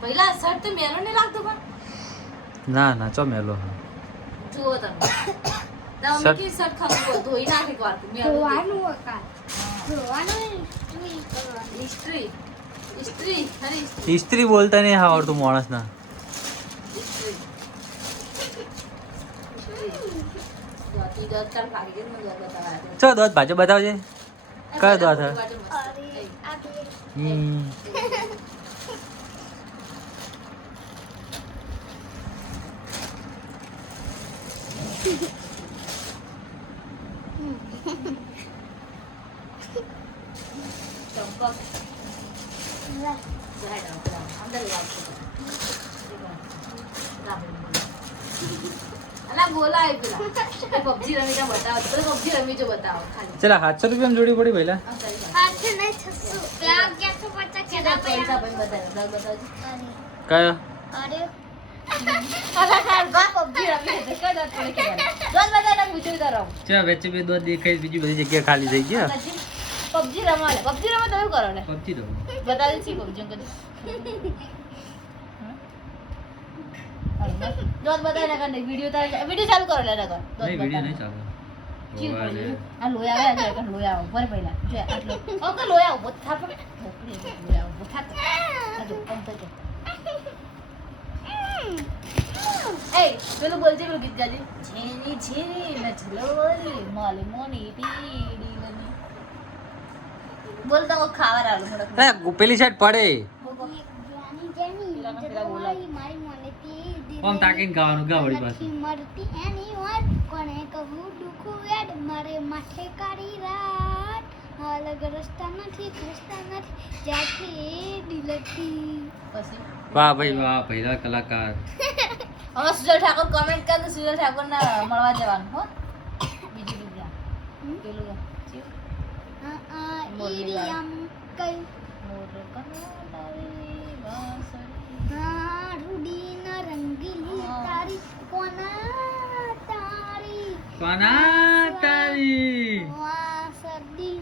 પહેલા શર્ટ તો મેલો ને લાગતો પણ ના ના ચો મેલો જુઓ તમે તમે કે શર્ટ ખાવું ધોઈ નાખે વાર મેલો ધોવાનું વકા ધોવાનું ઇસ્ત્રી ઇસ્ત્રી હરી ઇસ્ત્રી બોલતા નહીં આવડતું માણસના ઇસ્ત્રી જોતી દોત કાલ ભાગી ગઈ ને દોત બતાવા ચો દોત ભાજો બતાવજે કયો દોત હે અરે આ બે ચંપક અંદર અલા બોલાય પેલા પબજી રમી જા બતાવો તો પબજી રમી જો બતાવો ખાલી ચલા 700 રૂપિયા જોડી પડી પહેલા હાથ નહીં 600 પ્લાન 150 કેના પૈસા ભાઈ બતાવો બતાવજો કયો અરે પબજી રમી છે કઈ દોત પડે કે દોત બતાવો પૂછ્યું તો રહો ચા વેચે બે દોત દેખાય બીજી બધી જગ્યા ખાલી થઈ ગયા પબજી રમવા તમે કરો ને પબજી દો બતાવી છી પબજી કદી દોત બતાવી ના કરે વિડિયો ચાલુ કરો લે નકર નહીં વિડિયો નહીં ચાલે આ લોયા આવે છે લોયા આવો પર પહેલા જો આટલો ઓકે લોયા આવો થાપ લોયા આવો થાપ આજો કોમ તો જો એ પેલું બોલજે પેલું ગીત ગાજે છેની છેની નચલોલી મોલી મોની ટીડી બની બોલતા કો ખાવા આલો થોડક એ પેલી સાઈડ પડે જ્ઞાની જેની જતવાઈ મારી મનેતી ઓમ તાકીને ગાવાનું ગા વળી પાછું મરતી એની વાત કોને કહું દુખું વેડ મારે માથે કાળી રાત અલગ રસ્તા નથી જાતી દિલથી પછી વાહ ભાઈ વાહ પહેલા કલાકાર હવે સુજલ ઠાકોર કમેન્ટ કર દે સુજલ ઠાકોર ના મળવા જવાનું હો બીજું બીજા પેલું ઈરિયમ કઈ મોર કનાડાવી વાસળી રૂડી ના રંગીલી તારી કોના તારી વાસડી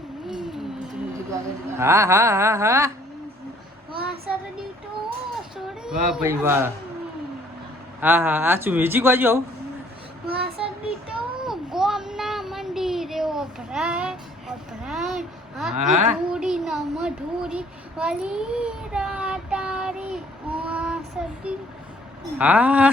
હા હા હા હા વાસડી તો છોડી વાહ ભાઈ વાહ હા હા આ શું મ્યુઝિક વાજ્યો વાસડી તો ગોમના મંદિરે ઓભરાય હા. ધૂડી ના મધુરી વાલી રાતારી વાસડી હા